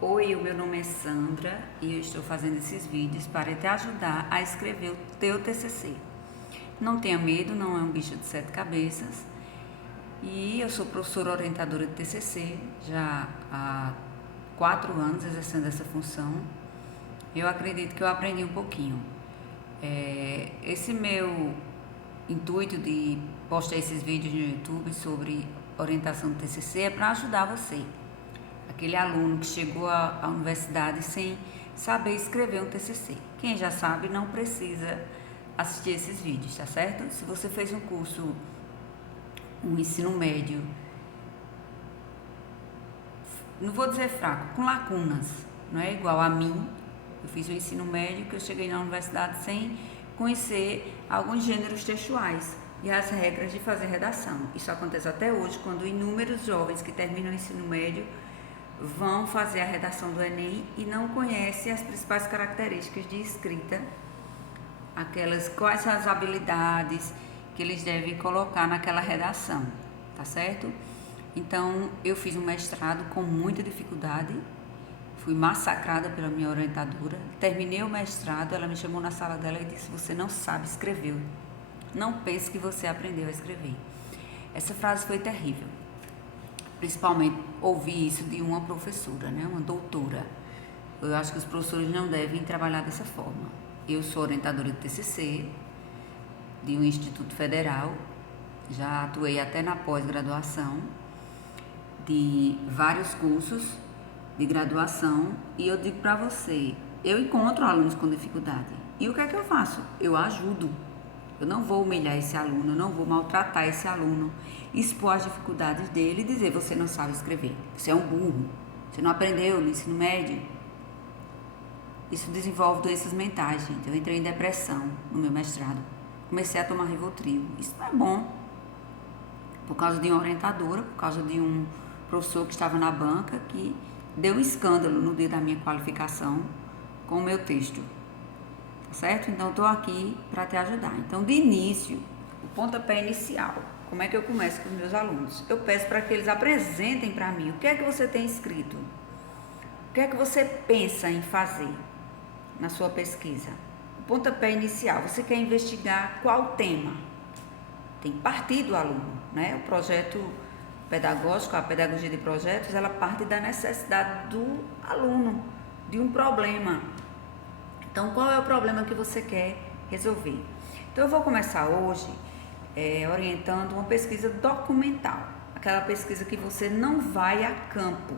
Oi, o meu nome é Sandra e eu estou fazendo esses vídeos para te ajudar a escrever o teu TCC. Não tenha medo, não é um bicho de sete cabeças. E eu sou professora orientadora de TCC já há 4 anos exercendo essa função. Eu acredito que eu aprendi um pouquinho. Esse meu intuito de postar esses vídeos no YouTube sobre orientação do TCC é para ajudar você. Aquele aluno que chegou à universidade sem saber escrever um TCC. Quem já sabe não precisa assistir esses vídeos, tá certo? Se você fez um curso, um ensino médio, não vou dizer fraco, com lacunas, não é igual a mim. Eu fiz o ensino médio que eu cheguei na universidade sem conhecer alguns gêneros textuais e as regras de fazer redação. Isso acontece até hoje, quando inúmeros jovens que terminam o ensino médio vão fazer a redação do Enem e não conhecem as principais características de escrita, quais são as habilidades que eles devem colocar naquela redação, tá certo? Então, eu fiz um mestrado com muita dificuldade, fui massacrada pela minha orientadora, terminei o mestrado, ela me chamou na sala dela e disse: "Você não sabe escrever, não pense que você aprendeu a escrever." Essa frase foi terrível. Principalmente ouvir isso de uma professora, né? Uma doutora. Eu acho que os professores não devem trabalhar dessa forma. Eu sou orientadora de TCC de um instituto federal, já atuei até na pós-graduação de vários cursos de graduação e eu digo para você, eu encontro alunos com dificuldade e o que é que eu faço? Eu ajudo. Eu não vou humilhar esse aluno, eu não vou maltratar esse aluno, expor as dificuldades dele e dizer: "Você não sabe escrever, você é um burro, você não aprendeu no ensino médio." Isso desenvolve doenças mentais, gente. Eu entrei em depressão no meu mestrado, comecei a tomar Rivotril. Isso não é bom. Por causa de uma orientadora, por causa de um professor que estava na banca que deu um escândalo no dia da minha qualificação com o meu texto. Certo? Então, estou aqui para te ajudar. Então, de início, o pontapé inicial, como é que eu começo com os meus alunos? Eu peço para que eles apresentem para mim o que é que você tem escrito, o que é que você pensa em fazer na sua pesquisa. O pontapé inicial, você quer investigar qual tema? Tem que partir do aluno, né? O projeto pedagógico, a pedagogia de projetos, ela parte da necessidade do aluno, de um problema. Então, qual é o problema que você quer resolver? Então, eu vou começar hoje orientando uma pesquisa documental, aquela pesquisa que você não vai a campo.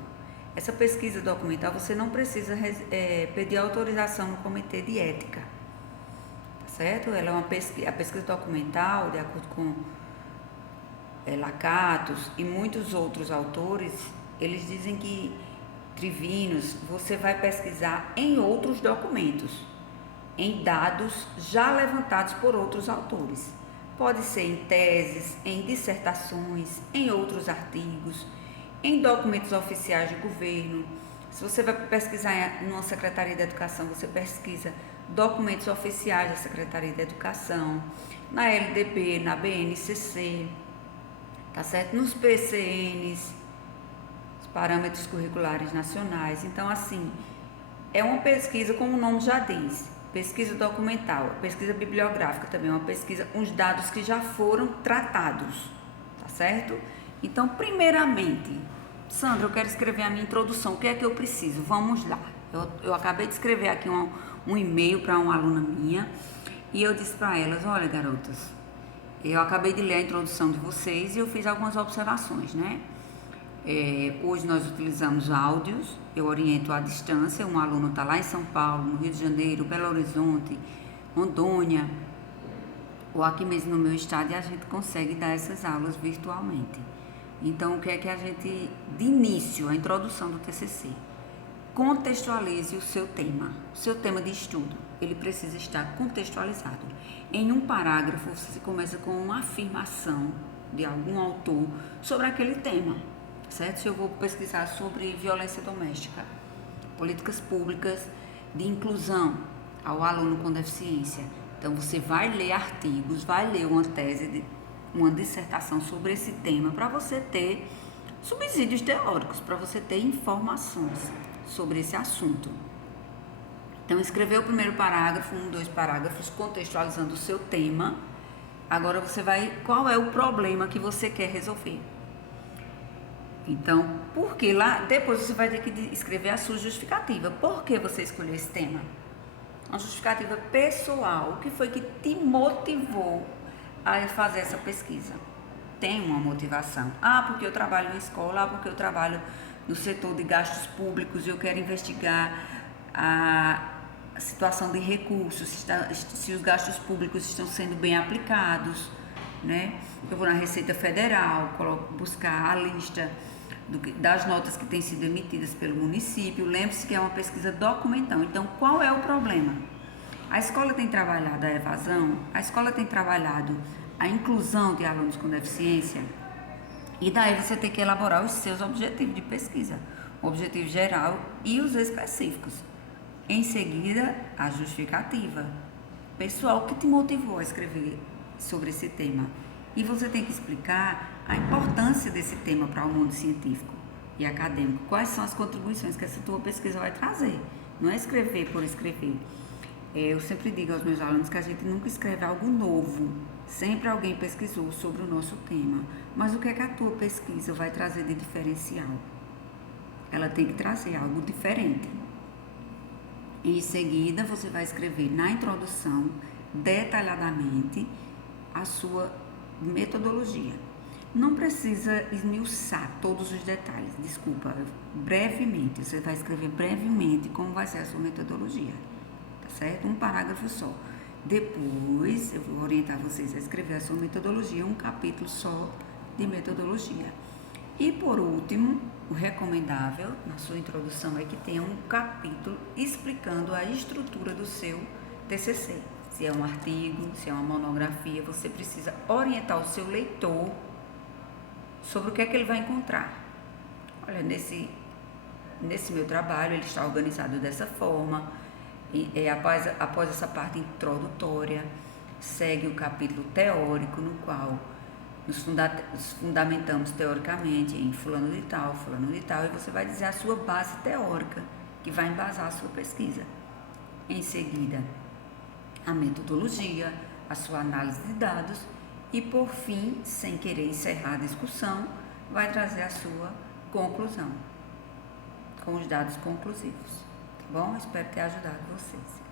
Essa pesquisa documental você não precisa pedir autorização no comitê de ética, tá certo? Ela é a pesquisa documental, de acordo com Lakatos e muitos outros autores, eles dizem que Trivinos, você vai pesquisar em outros documentos, em dados já levantados por outros autores. Pode ser em teses, em dissertações, em outros artigos, em documentos oficiais de governo. Se você vai pesquisar numa Secretaria de Educação, você pesquisa documentos oficiais da Secretaria de Educação, na LDB, na BNCC, tá certo? Nos PCNs, Parâmetros Curriculares Nacionais. Então, assim, é uma pesquisa, como o nome já diz, pesquisa documental, pesquisa bibliográfica também, uma pesquisa, uns dados que já foram tratados, tá certo? Então, primeiramente, Sandra, eu quero escrever a minha introdução, o que é que eu preciso? Vamos lá. Eu acabei de escrever aqui um e-mail para uma aluna minha e eu disse para elas: "Olha, garotas, eu acabei de ler a introdução de vocês e eu fiz algumas observações, né? Hoje nós utilizamos áudios, eu oriento à distância, um aluno está lá em São Paulo, no Rio de Janeiro, Belo Horizonte, Rondônia, ou aqui mesmo no meu estado, e a gente consegue dar essas aulas virtualmente. Então, o que é que a gente, de início, a introdução do TCC, contextualize o seu tema de estudo, ele precisa estar contextualizado. Em um parágrafo, você começa com uma afirmação de algum autor sobre aquele tema. Certo? Se eu vou pesquisar sobre violência doméstica, políticas públicas de inclusão ao aluno com deficiência, então você vai ler artigos, vai ler uma tese, uma dissertação sobre esse tema para você ter subsídios teóricos para você ter informações sobre esse assunto. Então, escreveu o primeiro parágrafo, 2 parágrafos, contextualizando o seu tema. Agora você vai, qual é o problema que você quer resolver? Então, porque lá, depois você vai ter que escrever a sua justificativa. Por que você escolheu esse tema? Uma justificativa pessoal. O que foi que te motivou a fazer essa pesquisa? Tem uma motivação. Porque eu trabalho em escola, porque eu trabalho no setor de gastos públicos e eu quero investigar a situação de recursos, se os gastos públicos estão sendo bem aplicados, né? Eu vou na Receita Federal, buscar a lista das notas que têm sido emitidas pelo município. Lembre-se que é uma pesquisa documental. Então, qual é o problema? A escola tem trabalhado a evasão, a escola tem trabalhado a inclusão de alunos com deficiência, e daí você tem que elaborar os seus objetivos de pesquisa, o objetivo geral e os específicos. Em seguida, a justificativa. Pessoal, o que te motivou a escrever sobre esse tema? E você tem que explicar a importância desse tema para o mundo científico e acadêmico. Quais são as contribuições que essa tua pesquisa vai trazer? Não é escrever por escrever. Eu sempre digo aos meus alunos que a gente nunca escreve algo novo. Sempre alguém pesquisou sobre o nosso tema. Mas o que é que a tua pesquisa vai trazer de diferencial? Ela tem que trazer algo diferente. Em seguida, você vai escrever na introdução, detalhadamente, a sua metodologia. Não precisa esmiuçar todos os detalhes, desculpa, brevemente. Você vai escrever brevemente como vai ser a sua metodologia, tá certo? Um parágrafo só. Depois, eu vou orientar vocês a escrever a sua metodologia, um capítulo só de metodologia. E por último, o recomendável na sua introdução é que tenha um capítulo explicando a estrutura do seu TCC. Se é um artigo, se é uma monografia, você precisa orientar o seu leitor sobre o que é que ele vai encontrar. Olha, nesse meu trabalho, ele está organizado dessa forma. Após essa parte introdutória, segue o capítulo teórico, no qual nos fundamentamos teoricamente em fulano de tal, e você vai dizer a sua base teórica, que vai embasar a sua pesquisa. Em seguida, a metodologia, a sua análise de dados e, por fim, sem querer encerrar a discussão, vai trazer a sua conclusão, com os dados conclusivos. Tá bom? Espero ter ajudado vocês.